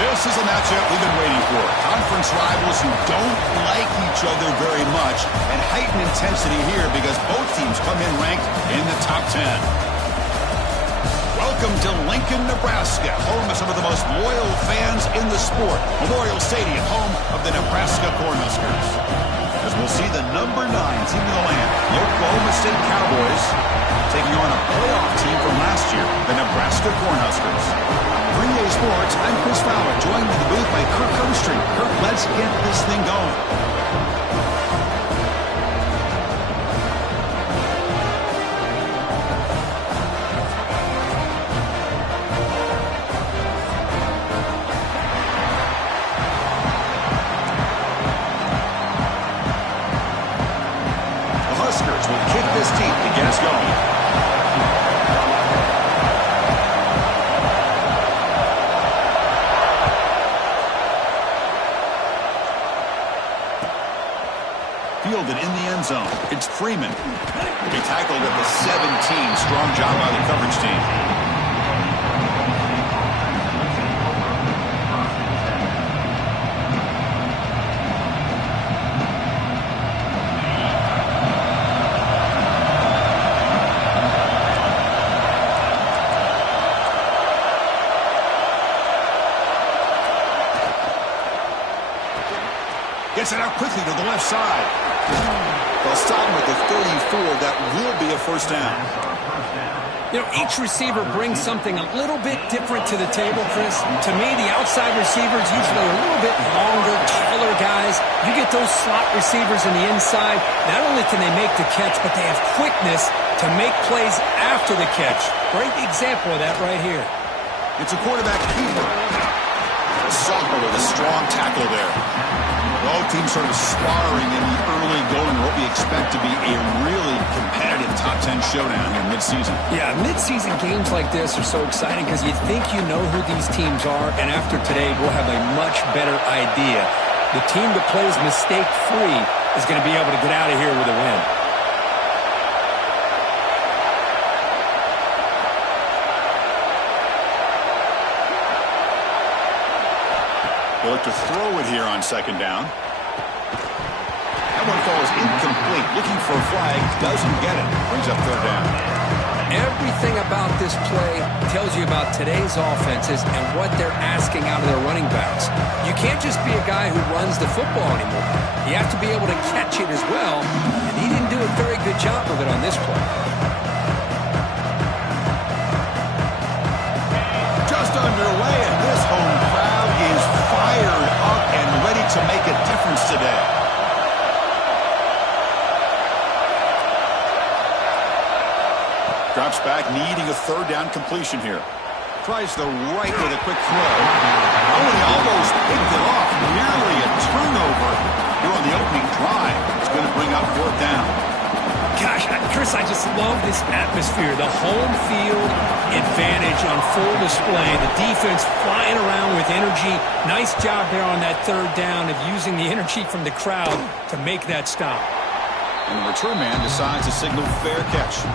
This is a matchup we've been waiting for. Conference rivals who don't like each other very much, and heightened intensity here because both teams come in ranked in the top 10. Welcome to Lincoln, Nebraska, home of some of the most loyal fans in the sport. Memorial Stadium, home of the Nebraska Cornhuskers. As we'll see the number 9 team in the land, the Oklahoma State Cowboys, taking on a playoff team from last year, the Nebraska Cornhuskers. For EA Sports, I'm Chris Fowler, joined in the booth by Kirk Cumstreet. Kirk, let's get this thing going. The Huskers will kick this team to get us going. Fielded in the end zone. It's Freeman. He tackled at the 17. Strong job by the coverage team. Gets it out quickly to the left side. They'll stop him at the 34. That will be a first down. You know, each receiver brings something a little bit different to the table, Chris. To me, the outside receivers usually are a little bit longer, taller guys. You get those slot receivers in the inside. Not only can they make the catch, but they have quickness to make plays after the catch. Great example of that right here. It's a quarterback keeper. Sophomore with a strong tackle there. Both teams sort of sparring in the early going, what we expect to be a really competitive top 10 showdown here mid-season. Yeah, mid-season games like this are so exciting because you think you know who these teams are, and after today, we'll have a much better idea. The team that plays mistake-free is going to be able to get out of here with a win. They'll look to throw it here on second down. That one falls incomplete. Looking for a flag. Doesn't get it. Brings up third down. Everything about this play tells you about today's offenses and what they're asking out of their running backs. You can't just be a guy who runs the football anymore. You have to be able to catch it as well, and he didn't do a very good job of it on this play. Just underway, and this home crowd is fired up and ready to make a difference today. Drops back, needing a third down completion here. Tries the right with a quick throw. Oh, he almost picked it off. Nearly a turnover here on the opening drive. It's going to bring up fourth down. Gosh, Chris, I just love this atmosphere. The home field advantage on full display. The defense flying around with energy. Nice job there on that third down of using the energy from the crowd to make that stop. And the return man decides to signal fair catch.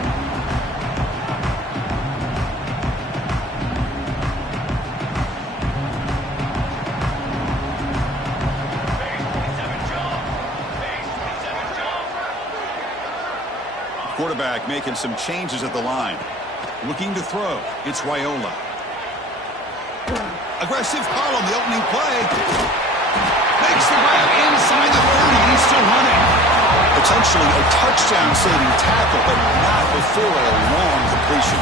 Quarterback making some changes at the line. Looking to throw. It's Raiola. Aggressive call on the opening play. Makes the grab inside the 30. He's still running. Potentially a touchdown-saving tackle, but not before a long completion.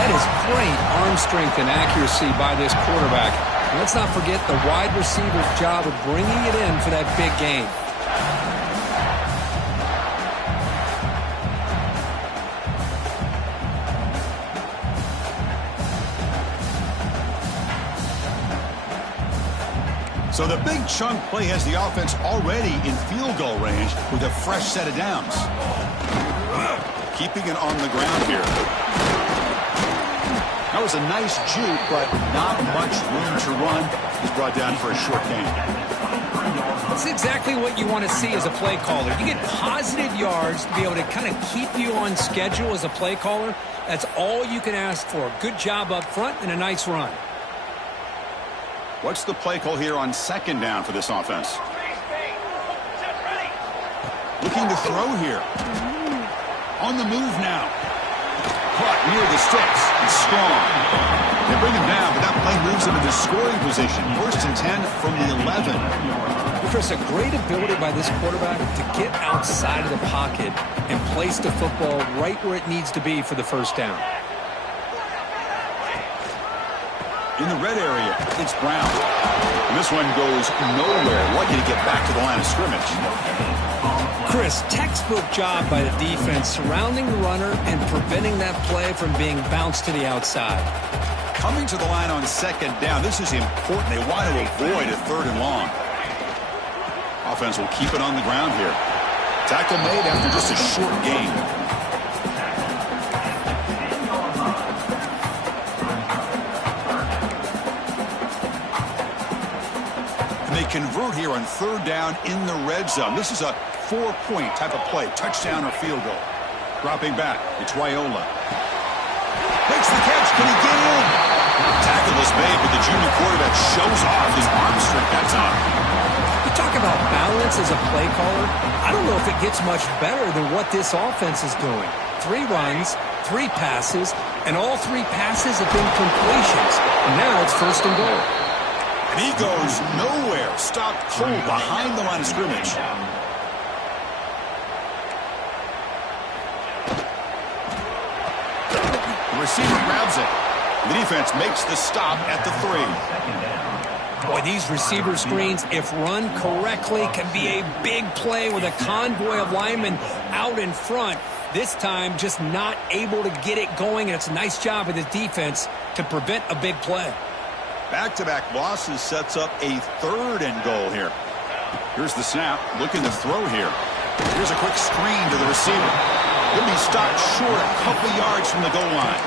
That is great arm strength and accuracy by this quarterback. Let's not forget the wide receiver's job of bringing it in for that big game. So the big chunk play has the offense already in field goal range with a fresh set of downs. Keeping it on the ground here. That was a nice juke, but not much room to run. He's brought down for a short gain. That's exactly what you want to see as a play caller. You get positive yards to be able to kind of keep you on schedule as a play caller. That's all you can ask for. Good job up front and a nice run. What's the play call here on second down for this offense? Looking to throw here. On the move now. Caught near the sticks. It's strong. They bring him down, but that play moves him into scoring position. 1st and 10 from the 11. Chris, a great ability by this quarterback to get outside of the pocket and place the football right where it needs to be for the first down. In the red area, it's Brown. And this one goes nowhere. Lucky to get back to the line of scrimmage. Chris, textbook job by the defense surrounding the runner and preventing that play from being bounced to the outside. Coming to the line on second down, this is important. They want to avoid a 3rd and long. Offense will keep it on the ground here. Tackle made after just a short gain. And they convert here on 3rd down in the red zone. This is a 4-point type of play, touchdown or field goal. Dropping back, it's Wyola. Makes the catch, can he get in? Tackle is made, but the junior quarterback shows off his arm strength that time. You talk about balance as a play caller. I don't know if it gets much better than what this offense is doing. 3 runs, 3 passes, and all 3 passes have been completions. And now it's 1st and goal. And he goes nowhere, stopped cold behind the line of scrimmage. The receiver grabs it. The defense makes the stop at the 3. Boy, these receiver screens, if run correctly, can be a big play with a convoy of linemen out in front. This time, just not able to get it going, and it's a nice job of the defense to prevent a big play. Back-to-back losses sets up a 3rd and goal here. Here's the snap, looking to throw here. Here's a quick screen to the receiver. He'll be stopped short a couple yards from the goal line.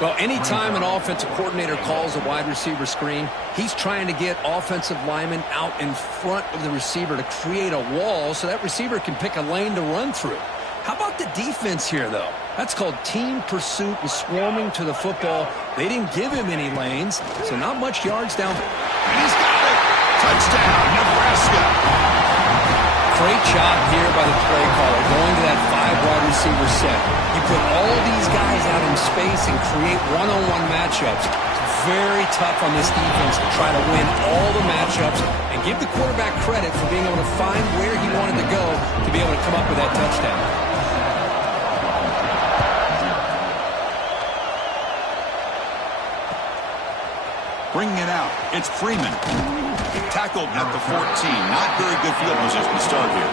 Well, anytime an offensive coordinator calls a wide receiver screen, he's trying to get offensive linemen out in front of the receiver to create a wall so that receiver can pick a lane to run through. How about the defense here, though? That's called team pursuit and swarming to the football. They didn't give him any lanes, so not much yards down. And he's got it! Touchdown, Nebraska! Great job here by the play caller, going to that 5 wide receiver set. You put all these guys out in space and create one-on-one matchups. It's very tough on this defense to try to win all the matchups and give the quarterback credit for being able to find where he wanted to go to be able to come up with that touchdown. Bringing it out, it's Freeman. Tackled at the 14. Not very good field position to start here.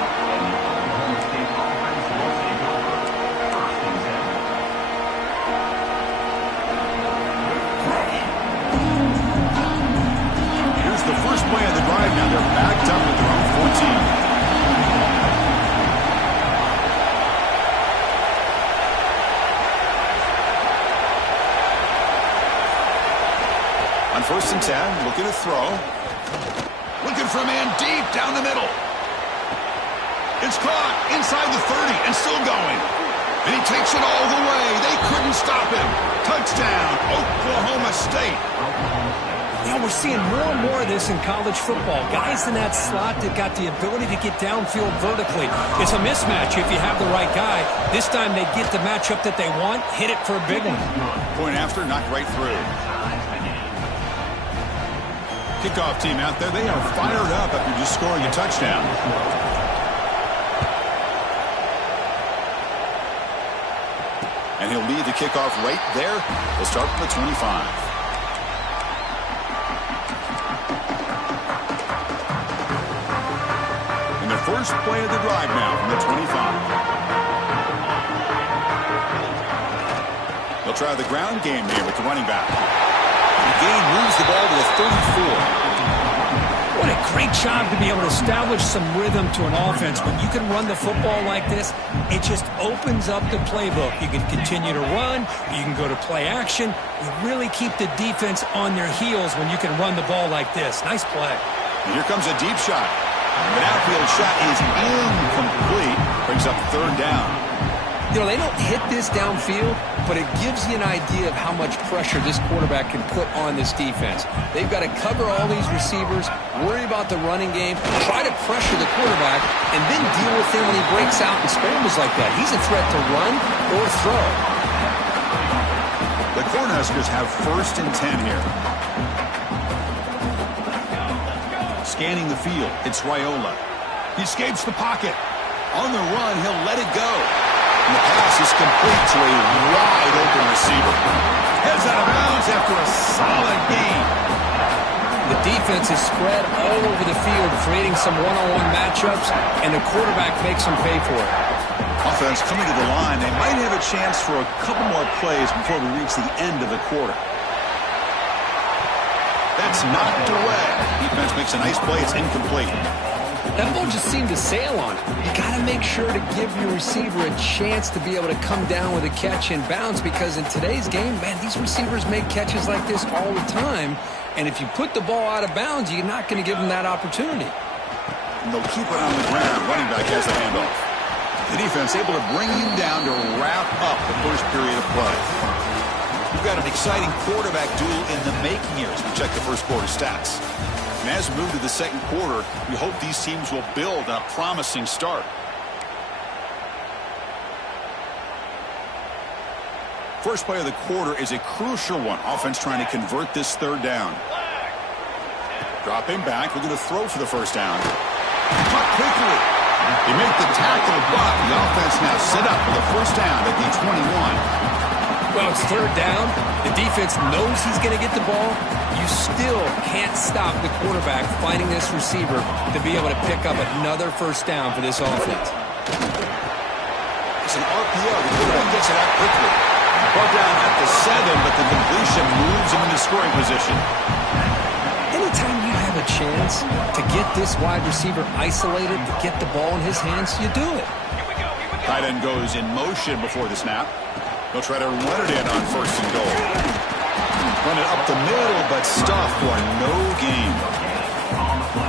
Here's the first play of the drive. Now they're backed up at their own 14. On 1st and 10, looking to throw. Looking for a man deep down the middle. It's caught inside the 30 and still going. And he takes it all the way. They couldn't stop him. Touchdown, Oklahoma State. Yeah, we're seeing more and more of this in college football. Guys in that slot that got the ability to get downfield vertically. It's a mismatch if you have the right guy. This time they get the matchup that they want, hit it for a big one. Point after, knocked right through. Kickoff team out there, they are fired up after just scoring a touchdown. And he'll lead the kickoff right there. They'll start from the 25. And the first play of the drive now from the 25. They'll try the ground game here with the running back. The gain moves the ball to the 34. What a great job to be able to establish some rhythm to an offense. When you can run the football like this, it just opens up the playbook. You can continue to run. You can go to play action. You really keep the defense on their heels when you can run the ball like this. Nice play. And here comes a deep shot. An outfield shot is incomplete. Brings up 3rd down. You know, they don't hit this downfield, but it gives you an idea of how much pressure this quarterback can put on this defense. They've got to cover all these receivers, worry about the running game, try to pressure the quarterback, and then deal with him when he breaks out and scrambles like that. He's a threat to run or throw. The Cornhuskers have 1st and 10 here. Scanning the field, it's Raiola. He escapes the pocket. On the run, he'll let it go. And the pass is complete to a wide-open receiver. Heads out of bounds after a solid gain. The defense is spread all over the field, creating some one-on-one matchups, and the quarterback makes them pay for it. Offense coming to the line. They might have a chance for a couple more plays before we reach the end of the quarter. That's knocked away. Defense makes a nice play. It's incomplete. That ball just seemed to sail on it. You got to make sure to give your receiver a chance to be able to come down with a catch and bounce, because in today's game, man, these receivers make catches like this all the time. And if you put the ball out of bounds, you're not going to give them that opportunity. And they'll keep it on the ground. Running back has the handoff. The defense able to bring him down to wrap up the first period of play. We've got an exciting quarterback duel in the making here as we check the first quarter stats. And as we move to the second quarter, we hope these teams will build on a promising start. First play of the quarter is a crucial one. Offense trying to convert this 3rd down. Dropping back, we're going to throw for the first down. Caught quickly. They make the tackle, but the offense now set up for the first down at the 21. Well, it's 3rd down. The defense knows he's going to get the ball. You still can't stop the quarterback finding this receiver to be able to pick up another first down for this offense. It's an RPO. The quarterback gets it out quickly. Brought down at the 7, but the completion moves him into scoring position. Anytime you have a chance to get this wide receiver isolated, to get the ball in his hands, you do it. Tight end goes in motion before the snap. He'll try to run it in on 1st and goal. Run it up the middle, but stuffed for no gain.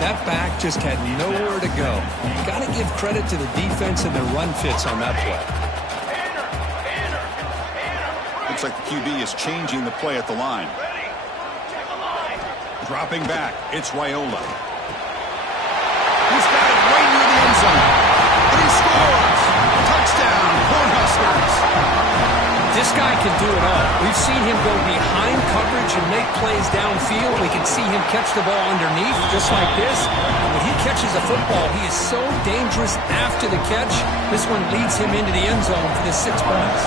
That back just had nowhere to go. Got to give credit to the defense and their run fits on that play. Looks like the QB is changing the play at the line. Dropping back, it's Raiola. He's got it right near the end zone. And he scores! Touchdown, Cornhuskers! This guy can do it all. We've seen him go behind coverage and make plays downfield. We can see him catch the ball underneath, just like this. And when he catches a football, he is so dangerous after the catch. This one leads him into the end zone for the 6 points.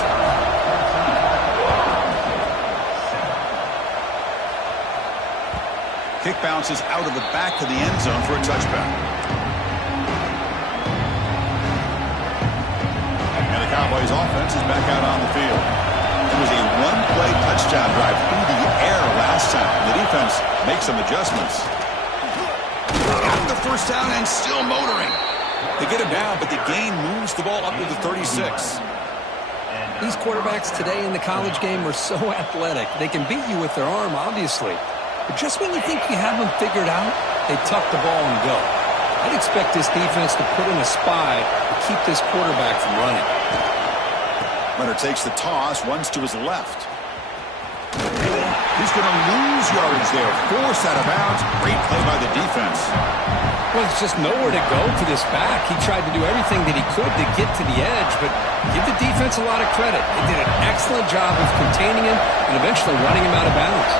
Kick bounces out of the back of the end zone for a touchback. And the Cowboys offense is back out on the field. It was a one-play touchdown drive through the air last time. The defense makes some adjustments. Got the first down and still motoring. They get him down, but the gain moves the ball up to the 36. These quarterbacks today in the college game are so athletic. They can beat you with their arm, obviously. But just when you think you have them figured out, they tuck the ball and go. I'd expect this defense to put in a spy to keep this quarterback from running. Runner takes the toss, runs to his left. He's going to lose yards there. Forced out of bounds. Great play by the defense. Well, there's just nowhere to go for this back. He tried to do everything that he could to get to the edge, but give the defense a lot of credit. They did an excellent job of containing him and eventually running him out of bounds.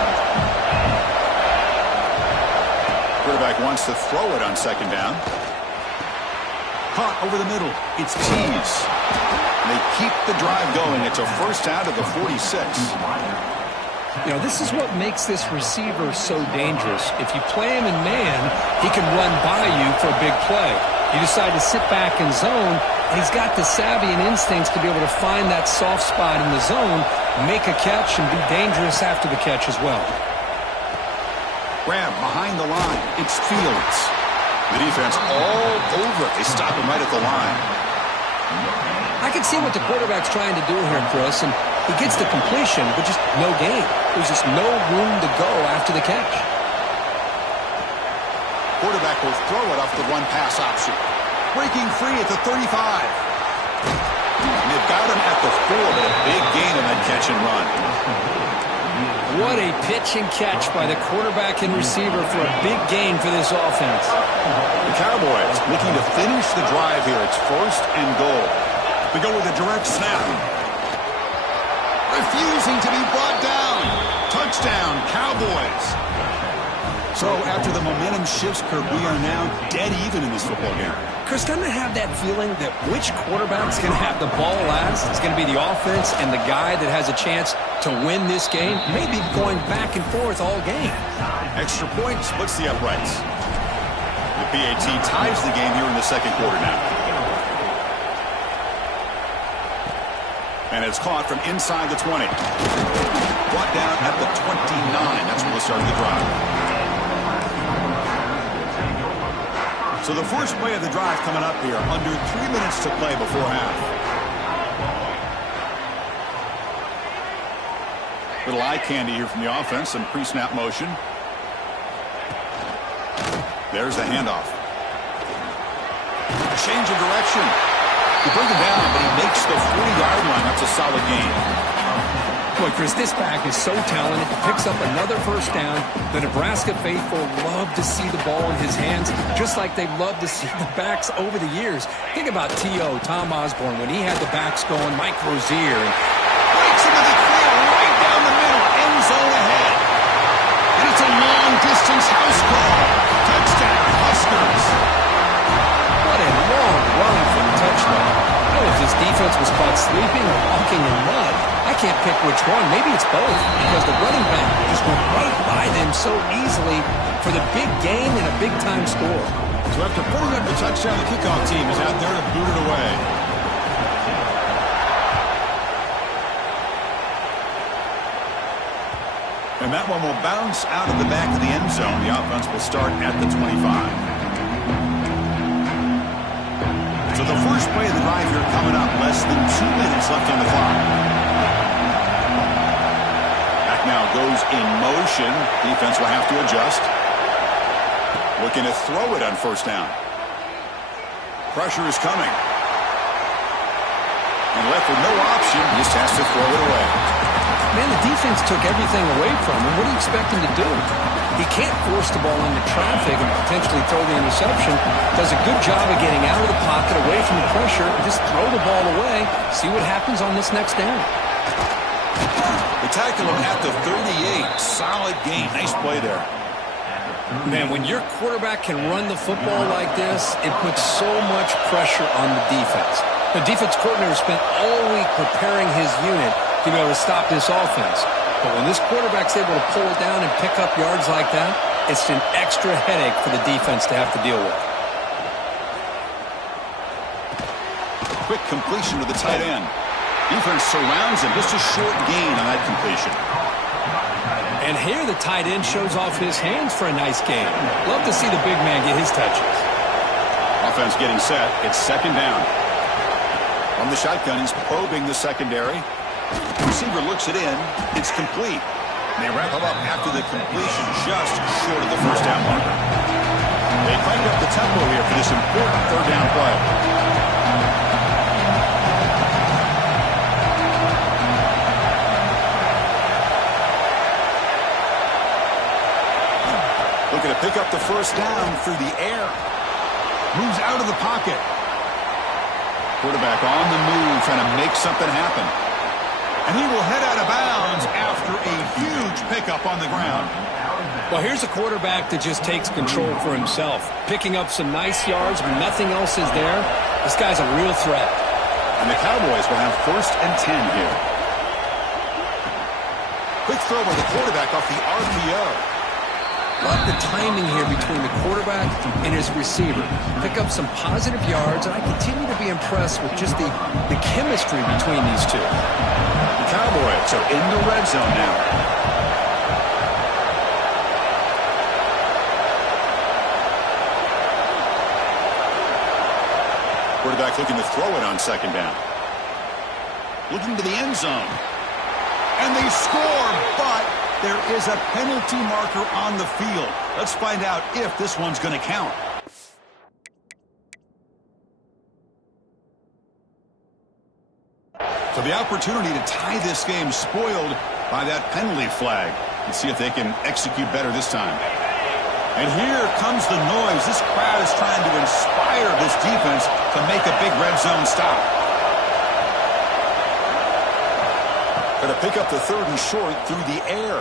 Quarterback wants to throw it on 2nd down. Caught over the middle. It's Tees. They keep the drive going. It's a first down to the 46. You know, this is what makes this receiver so dangerous. If you play him in man, he can run by you for a big play. You decide to sit back in zone, and he's got the savvy and instincts to be able to find that soft spot in the zone, make a catch, and be dangerous after the catch as well. Grab behind the line. It's Fields. The defense all over. They stop him right at the line. I can see what the quarterback's trying to do here, Chris, and he gets the completion, but just no gain. There's just no room to go after the catch. Quarterback will throw it off the one pass option. Breaking free at the 35. They've got him at the 4, but a big gain on that catch and run. What a pitch and catch by the quarterback and receiver for a big gain for this offense. The Cowboys looking to finish the drive here. It's 1st and goal. We go with a direct snap. Refusing to be brought down. Touchdown, Cowboys. So after the momentum shifts, Kirk, we are now dead even in this football game. Chris, doesn't it have that feeling that which quarterback's going to have the ball last? It's going to be the offense and the guy that has a chance to win this game. Maybe going back and forth all game. Extra point splits the uprights. The PAT ties the game here in the 2nd quarter now. And it's caught from inside the 20. Brought down at the 29. That's where the start of the drive. So the first play of the drive coming up here. Under 3 minutes to play before half. Little eye candy here from the offense. Some pre-snap motion. There's the handoff. A change of direction. You bring him down, but he makes the 40-yard line. That's a solid gain. Boy, Chris, this back is so talented. Picks up another first down. The Nebraska faithful love to see the ball in his hands, just like they love to see the backs over the years. Think about T.O., Tom Osborne, when he had the backs going, Mike Rozier. And breaks into the clear right down the middle, end zone ahead. And it's a long-distance house call. Touchdown, Huskers. What a long run for the touchdown. I don't know if this defense was caught sleeping or walking in mud. I can't pick which one. Maybe it's both, because the running back just went right by them so easily for the big gain and a big-time score. So after putting up the touchdown, the kickoff team is out there to boot it away. And that one will bounce out of the back of the end zone. The offense will start at the 25. So the first play of the drive here coming up. Less than 2 minutes left on the clock. Back now goes in motion. Defense will have to adjust. Looking to throw it on first down. Pressure is coming. And left with no option. Just has to throw it away. Man, the defense took everything away from him. What do you expect him to do? He can't force the ball into traffic and potentially throw the interception. Does a good job of getting out of the pocket, away from the pressure, and just throw the ball away. See what happens on this next down. They tackle him at the 38. Solid gain. Nice play there. Man, when your quarterback can run the football like this, it puts so much pressure on the defense. The defense coordinator spent all week preparing his unit to be able to stop this offense. But when this quarterback's able to pull it down and pick up yards like that, it's an extra headache for the defense to have to deal with. Quick completion to the tight end. Defense surrounds him. Just a short gain on that completion. And here the tight end shows off his hands for a nice game. Love to see the big man get his touches. Offense getting set. It's second down. From the shotgun, he's probing the secondary. Receiver looks it in. It's complete. They wrap him up after the completion, just short of the first down marker. They crank up the tempo here for this important third down play. Looking to pick up the first down through the air. Moves out of the pocket. Quarterback on the move, trying to make something happen. And he will head out of bounds after a huge pickup on the ground. Well, here's a quarterback that just takes control for himself. Picking up some nice yards when nothing else is there. This guy's a real threat. And the Cowboys will have 1st and 10 here. Quick throw by the quarterback off the RPO. Love the timing here between the quarterback and his receiver. Pick up some positive yards, and I continue to be impressed with just the chemistry between these two. The Cowboys are in the red zone now. Quarterback looking to throw it on second down. Looking to the end zone. And they score, but there is a penalty marker on the field. Let's find out if this one's going to count. So the opportunity to tie this game spoiled by that penalty flag. Let's see if they can execute better this time. And here comes the noise. This crowd is trying to inspire this defense to make a big red zone stop. Going to pick up the 3rd and short through the air.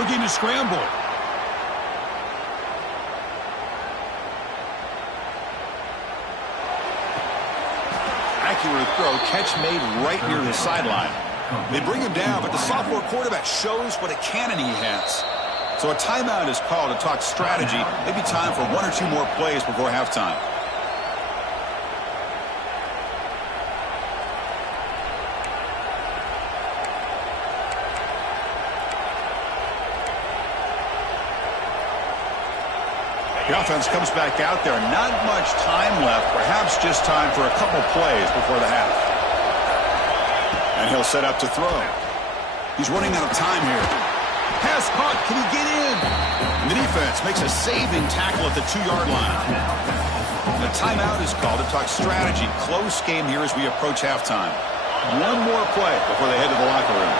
Looking to scramble. Accurate throw, catch made right near the sideline. They bring him down, but the sophomore quarterback shows what a cannon he has. So a timeout is called to talk strategy. Maybe time for 1 or 2 more plays before halftime. The offense comes back out there. Not much time left. Perhaps just time for a couple plays before the half. And he'll set up to throw. He's running out of time here. Pass caught. Can he get in? And the defense makes a saving tackle at the 2-yard line. The timeout is called to talk strategy. Close game here as we approach halftime. 1 more play before they head to the locker room.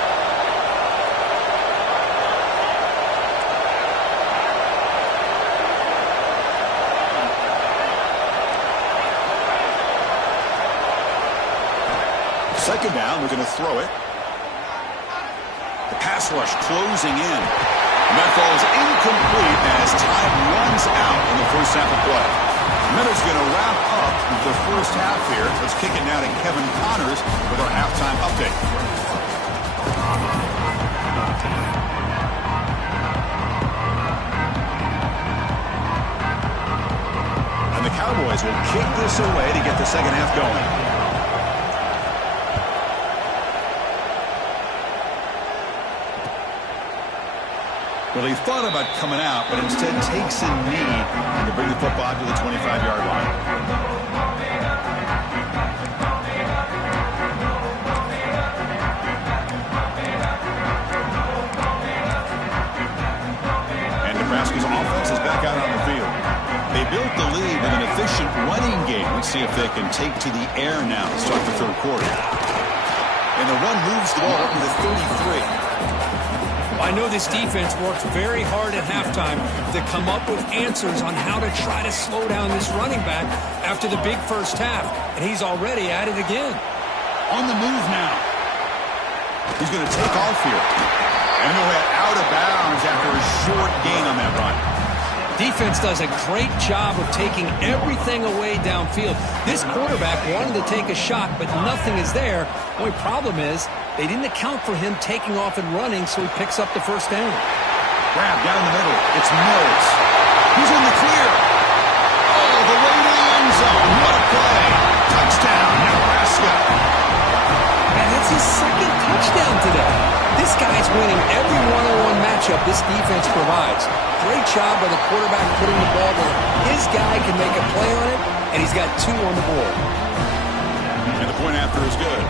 Second down, we're going to throw it. The pass rush closing in. And that falls incomplete as time runs out in the first half of play. Minutes going to wrap up the first half here. Let's kick it now to Kevin Connors with our halftime update. And the Cowboys will kick this away to get the second half going. Well, he thought about coming out, but instead takes a knee to bring the football to the 25-yard line. And Nebraska's offense is back out on the field. They built the lead with an efficient running game. Let's see if they can take to the air now to start the 3rd quarter. And the run moves the ball up to the 33. I know this defense worked very hard at halftime to come up with answers on how to try to slow down this running back after the big first half, and he's already at it again. On the move now. He's going to take off here. And he'll head out of bounds after a short gain on that run. Defense does a great job of taking everything away downfield. This quarterback wanted to take a shot, but nothing is there. The only problem is they didn't account for him taking off and running, so he picks up the first down. Grab down the middle. It's Mills. He's in the clear. Oh, the way to the end zone. What a play. Touchdown, Nebraska. And that's his 2nd touchdown today. This guy's winning every one-on-one matchup this defense provides. Great job by the quarterback putting the ball where his guy can make a play on it, and he's got 2 on the board. And the point after is good.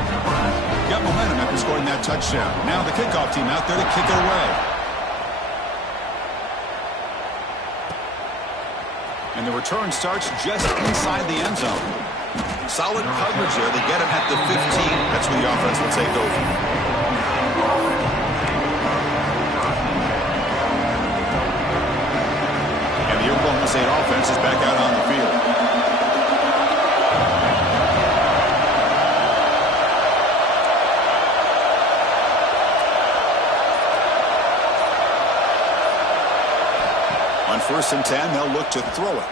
Got momentum after scoring that touchdown. Now the kickoff team out there to kick it away. And the return starts just inside the end zone. Solid coverage there. They get him at the 15. That's where the offense will take over. And the Oklahoma State offense is back out on the field. On 1st and 10, they'll look to throw it.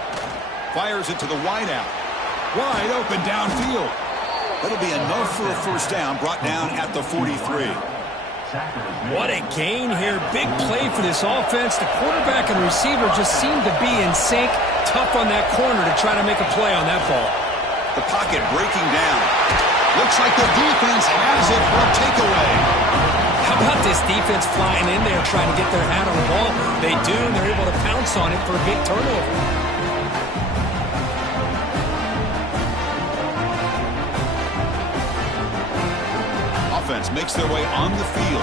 Fires it to the wideout. Wide open downfield. That'll be enough for a first down, brought down at the 43. What a gain here. Big play for this offense. The quarterback and receiver just seem to be in sync. Tough on that corner to try to make a play on that ball. The pocket breaking down. Looks like the defense has it for a takeaway. How about this defense flying in there trying to get their hat on the ball? They do, and they're able to pounce on it for a big turnover. Offense makes their way on the field.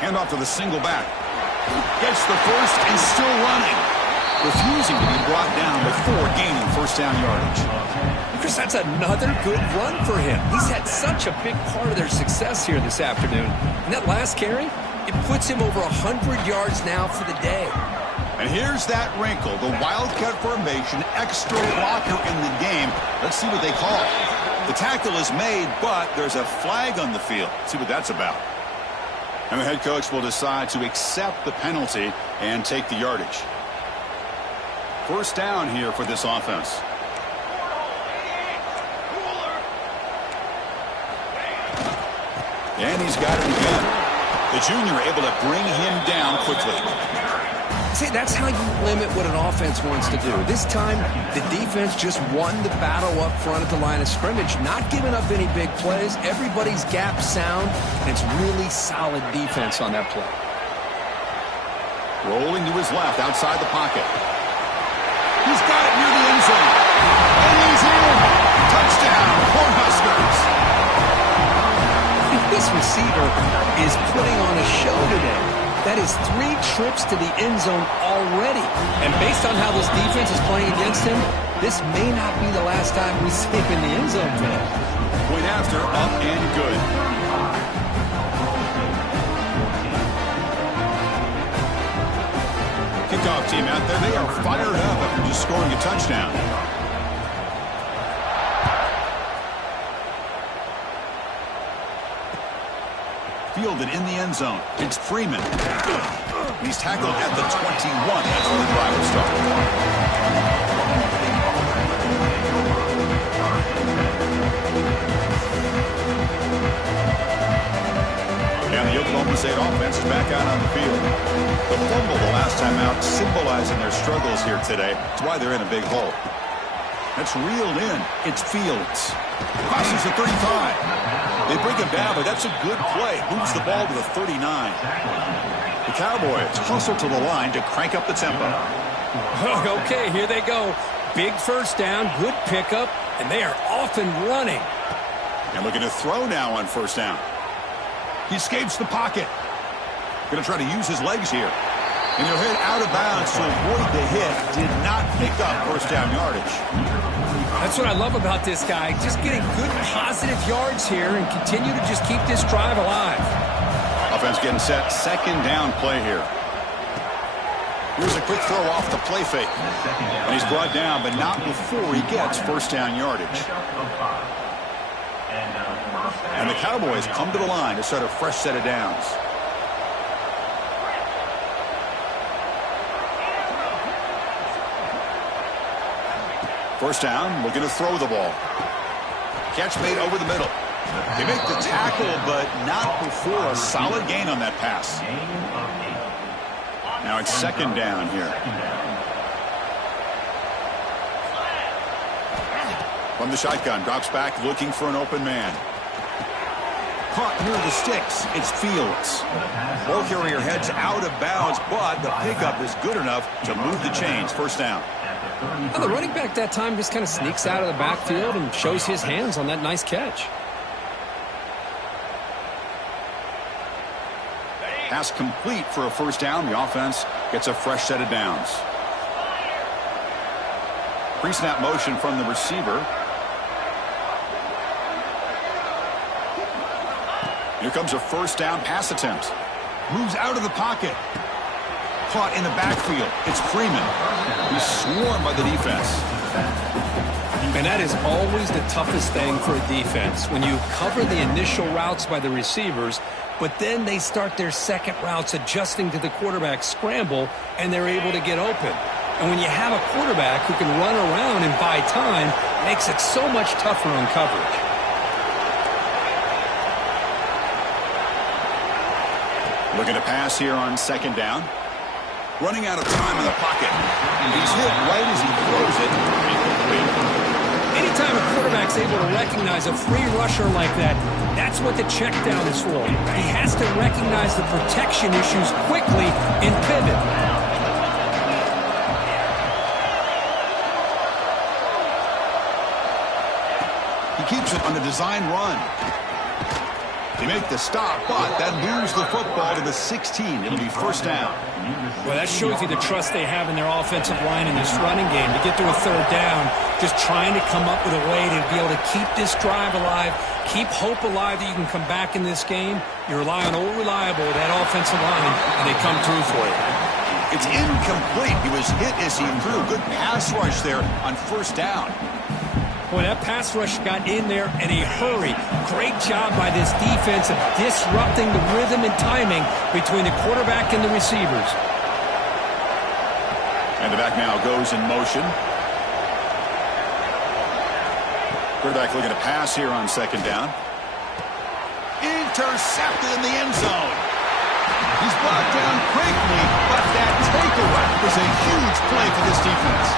Hand off to the single back. Gets the first and still running. refusing to be brought down before gaining first down yardage. Chris, that's another good run for him. He's had such a big part of their success here this afternoon. And that last carry, it puts him over 100 yards now for the day. And here's that wrinkle, the wildcat formation, extra blocker in the game. Let's see what they call. The tackle is made, but there's a flag on the field. Let's see what that's about. And the head coach will decide to accept the penalty and take the yardage. First down here for this offense. And he's got it again. The junior able to bring him down quickly. See, that's how you limit what an offense wants to do. This time, the defense just won the battle up front at the line of scrimmage, not giving up any big plays. Everybody's gap sound, and it's really solid defense on that play. Rolling to his left, outside the pocket. He's got it near the end zone. And he's in. Touchdown, Cornhuskers. This receiver is putting on a show today. That is 3 trips to the end zone already. And based on how this defense is playing against him, this may not be the last time we see him in the end zone today. Point after, up and good. Kickoff team out there, they are fired up after just scoring a touchdown. Fielded in the end zone. It's Freeman. He's tackled at the 21. That's where the drive will start. And the Oklahoma State offense is back out on the field. The fumble the last time out, symbolizing their struggles here today. That's why they're in a big hole. That's reeled in. It's Fields. Crosses the 35. They bring him down, but that's a good play. Moves the ball to the 39. The Cowboys hustle to the line to crank up the tempo. Okay, here they go. Big first down, good pickup, and they are off and running. And looking to throw now on first down. He escapes the pocket. Going to try to use his legs here. And he'll hit out of bounds to avoid the hit. Did not pick up first down yardage. That's what I love about this guy. Just getting good positive yards here and continue to just keep this drive alive. Offense getting set. Second down play here. Here's a quick throw off the play fake. And he's brought down, but not before he gets first down yardage. And the Cowboys come to the line to start a fresh set of downs. First down, looking to throw the ball. Catch made over the middle. They make the tackle, but not before a solid gain on that pass. Now it's second down here. From the shotgun, drops back, looking for an open man. Caught near the sticks. It's Fields. Ball carrier heads out of bounds, but the pickup is good enough to move the chains. First down. Well, the running back that time just kind of sneaks out of the backfield and shows his hands on that nice catch. Pass complete for a first down. The offense gets a fresh set of downs. Pre-snap motion from the receiver. Here comes a first down pass attempt. Moves out of the pocket. Caught in the backfield. It's Freeman. He's swarmed by the defense. And that is always the toughest thing for a defense. When you cover the initial routes by the receivers, but then they start their second routes adjusting to the quarterback's scramble, and they're able to get open. And when you have a quarterback who can run around and buy time, it makes it so much tougher on coverage. Looking to pass here on second down. Running out of time in the pocket. He's hit right as he throws it. Anytime a quarterback's able to recognize a free rusher like that, that's what the check down is for. He has to recognize the protection issues quickly and pivot. He keeps it on the design run. They make the stop, but that moves the football to the 16. It'll be first down. Well, that shows you the trust they have in their offensive line in this running game. To get to a third down, just trying to come up with a way to be able to keep this drive alive, keep hope alive that you can come back in this game. You rely on old reliable, that offensive line, and they come through for you. It's incomplete. He was hit as he threw. Good pass rush there on first down. Boy, that pass rush got in there in a hurry. Great job by this defense of disrupting the rhythm and timing between the quarterback and the receivers. And the back now goes in motion. Quarterback looking to pass here on second down. Intercepted in the end zone. He's brought down quickly, but that takeaway was a huge play for this defense.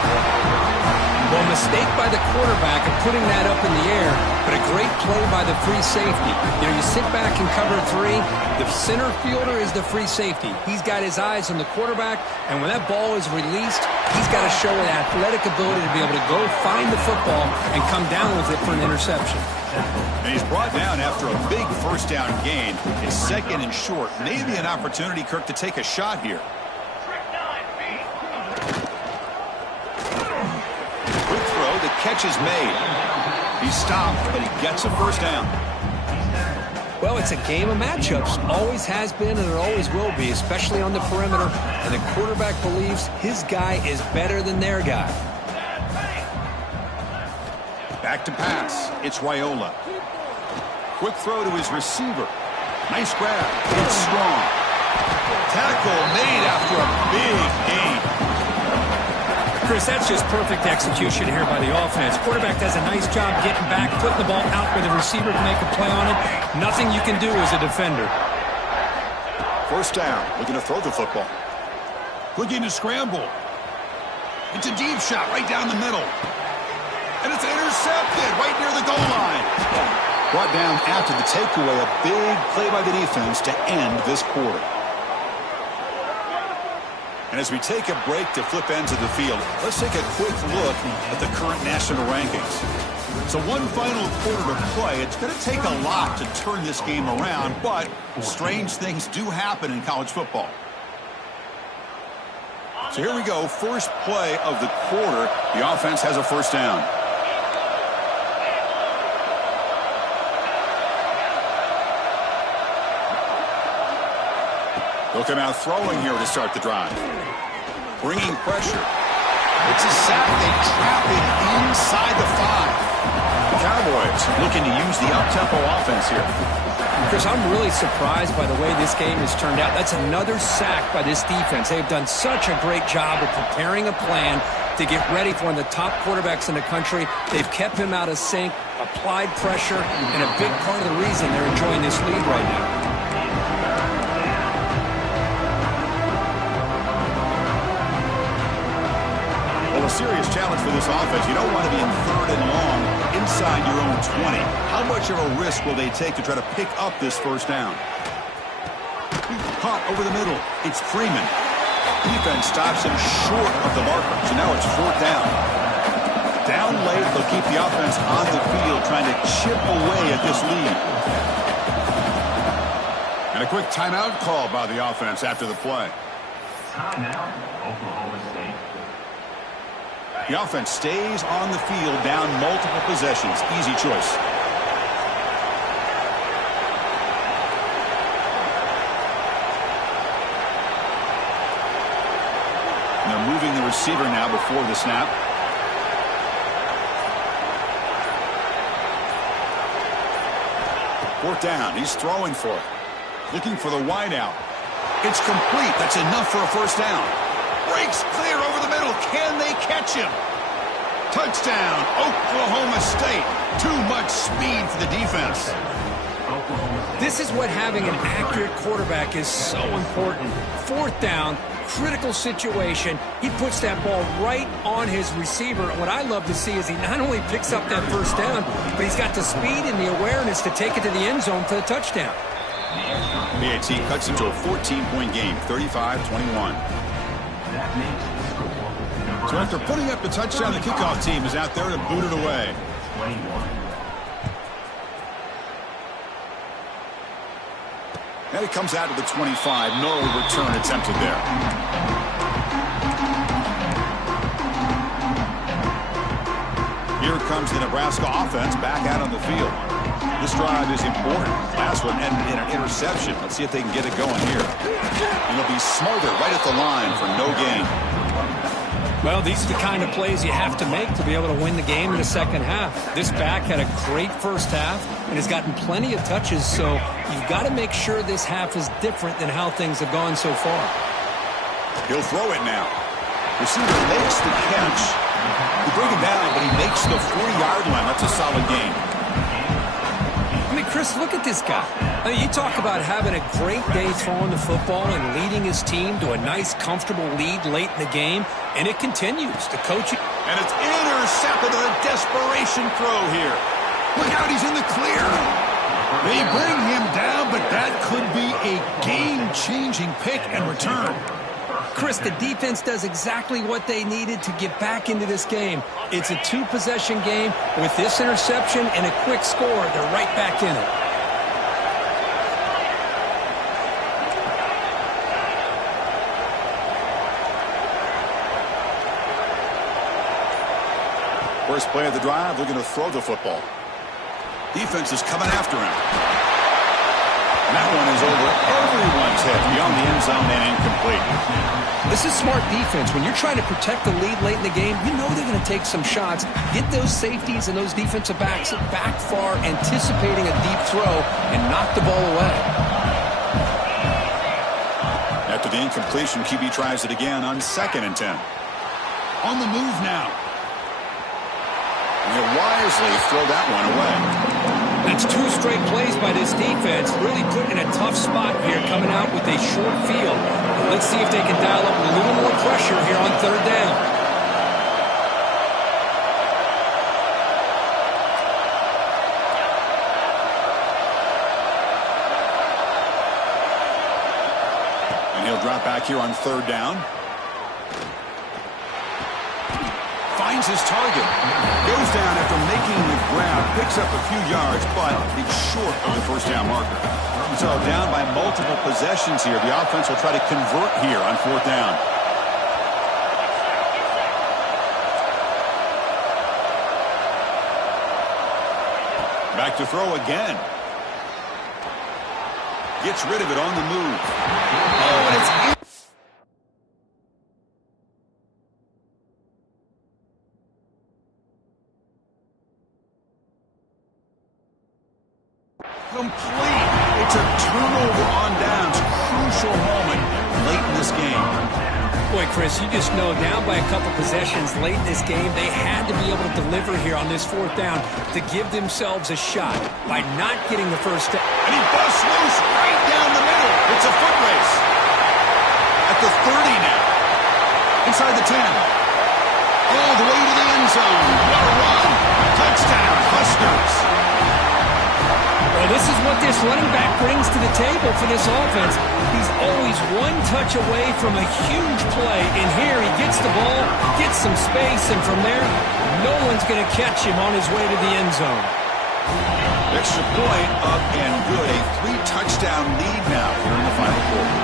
Well, mistake by the quarterback of putting that up in the air, but a great play by the free safety. You know, you sit back and cover three. The center fielder is the free safety. He's got his eyes on the quarterback, and when that ball is released, he's got to show an athletic ability to be able to go find the football and come down with it for an interception. And he's brought down after a big first down gain. It's second and short. Maybe an opportunity, Kirk, to take a shot here. Quick throw. The catch is made. He's stopped, but he gets a first down. Well, it's a game of matchups. Always has been, and it always will be, especially on the perimeter. And the quarterback believes his guy is better than their guy. Back to pass. It's Raiola. Quick throw to his receiver. Nice grab. It's strong. Tackle made after a big gain. Chris, that's just perfect execution here by the offense. Quarterback does a nice job getting back, putting the ball out where the receiver can make a play on it. Nothing you can do as a defender. First down. Looking to throw the football. Looking to scramble. It's a deep shot right down the middle. And it's intercepted right near the goal line. Brought down after the takeaway. A big play by the defense to end this quarter. And as we take a break to flip ends of the field, let's take a quick look at the current national rankings. So one final quarter to play. It's going to take a lot to turn this game around, but strange things do happen in college football. So here we go. First play of the quarter. The offense has a first down. They'll come out throwing here to start the drive. Bringing pressure. It's a sack. They trap it inside the 5. The Cowboys looking to use the up-tempo offense here. Chris, I'm really surprised by the way this game has turned out. That's another sack by this defense. They've done such a great job of preparing a plan to get ready for one of the top quarterbacks in the country. They've kept him out of sync, applied pressure, and a big part of the reason they're enjoying this lead right now. A serious challenge for this offense. You don't want to be in third and long inside your own 20. How much of a risk will they take to try to pick up this first down? Caught over the middle. It's Freeman. Defense stops him short of the marker. So now it's fourth down. Down late, they'll keep the offense on the field trying to chip away at this lead. And a quick timeout call by the offense after the play. Timeout, Oklahoma State. The offense stays on the field, down multiple possessions. Easy choice. And they're moving the receiver now before the snap. Fourth down. He's throwing for it. Looking for the wide out. It's complete. That's enough for a first down. Breaks clear over the middle. Can they catch him? Touchdown, Oklahoma State. Too much speed for the defense. This is what having an accurate quarterback is so important. Fourth down, critical situation. He puts that ball right on his receiver. And what I love to see is he not only picks up that first down, but he's got the speed and the awareness to take it to the end zone for the touchdown. BAT cuts into a 14-point game, 35-21. So after putting up the touchdown, the kickoff team is out there to boot it away. And it comes out to the 25. No return attempted there. Here comes the Nebraska offense back out on the field. This drive is important. Last one ended in an interception. Let's see if they can get it going here. And it'll be Smother right at the line for no gain. Well, these are the kind of plays you have to make to be able to win the game in the second half. This back had a great first half and has gotten plenty of touches, so you've got to make sure this half is different than how things have gone so far. He'll throw it now. Receiver makes the catch. You bring him down, but he makes the 40-yard line. That's a solid gain. I mean, Chris, look at this guy. I mean, you talk about having a great day throwing the football and leading his team to a nice, comfortable lead late in the game, and it continues. The coach... And it's intercepted on a desperation throw here. Look out, he's in the clear. They bring him down, but that could be a game-changing pick and return. Chris, the defense does exactly what they needed to get back into this game. It's a two-possession game. With this interception and a quick score, they're right back in it. First play of the drive, looking to throw the football. Defense is coming after him. And that one is over everyone's head beyond the end zone and incomplete. This is smart defense. When you're trying to protect the lead late in the game, you know they're going to take some shots. Get those safeties and those defensive backs back far, anticipating a deep throw, and knock the ball away. After the incompletion, QB tries it again on 2nd and 10. On the move now. And he'll wisely throw that one away. That's 2 straight plays by this defense, really put in a tough spot here, coming out with a short field. Let's see if they can dial up a little more pressure here on 3rd down. And he'll drop back here on 3rd down. Finds his target. Goes down after making the grab. Picks up a few yards, but it's short of the first down marker. So down by multiple possessions here. The offense will try to convert here on 4th down. Back to throw again. Gets rid of it on the move. Oh, and it's complete. It's a turnover on downs. Crucial moment late in this game. Boy, Chris, you just know down by a couple possessions late in this game, they had to be able to deliver here on this 4th down to give themselves a shot by not getting the first down. And he busts loose right down the middle. It's a foot race. At the 30 now. Inside the 10. All the way to the end zone. What a run. Touchdown, Huskers. Well, this is what this running back brings to the table for this offense. He's always one touch away from a huge play, and here he gets the ball, gets some space, and from there, no one's going to catch him on his way to the end zone. Extra point up and good. A 3-touchdown lead now here in the final quarter.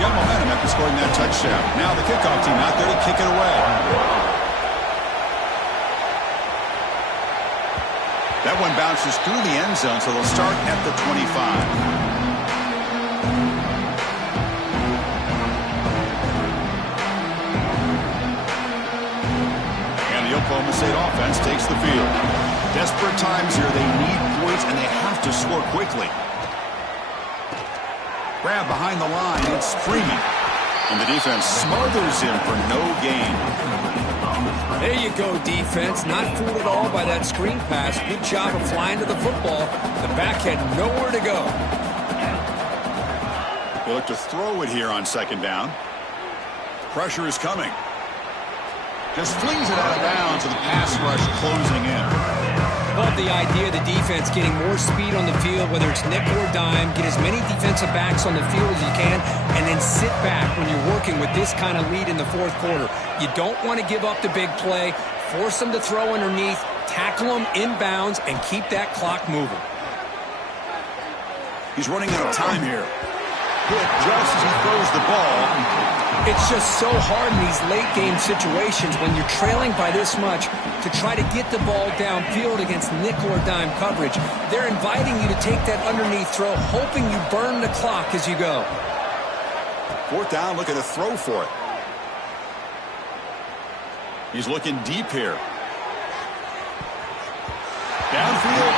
Got momentum after scoring that touchdown. Now the kickoff team out there to kick it away. That one bounces through the end zone, so they'll start at the 25. And the Oklahoma State offense takes the field. Desperate times here. They need points, and they have to score quickly. Grab behind the line. It's Freeman. And the defense smothers him for no gain. There you go, defense. Not fooled at all by that screen pass. Good job of flying to the football. The back had nowhere to go. They look to throw it here on 2nd down. Pressure is coming. Just flings it out of bounds with the pass rush closing in. Love the idea of the defense getting more speed on the field, whether it's nickel or dime. Get as many defensive backs on the field as you can, and then sit back when you're working with this kind of lead in the 4th quarter. You don't want to give up the big play. Force them to throw underneath, tackle them inbounds, and keep that clock moving. He's running out of time here. Hit just as he throws the ball. It's just so hard in these late-game situations when you're trailing by this much to try to get the ball downfield against nickel or dime coverage. They're inviting you to take that underneath throw, hoping you burn the clock as you go. Fourth down, looking to throw for it. He's looking deep here. Downfield,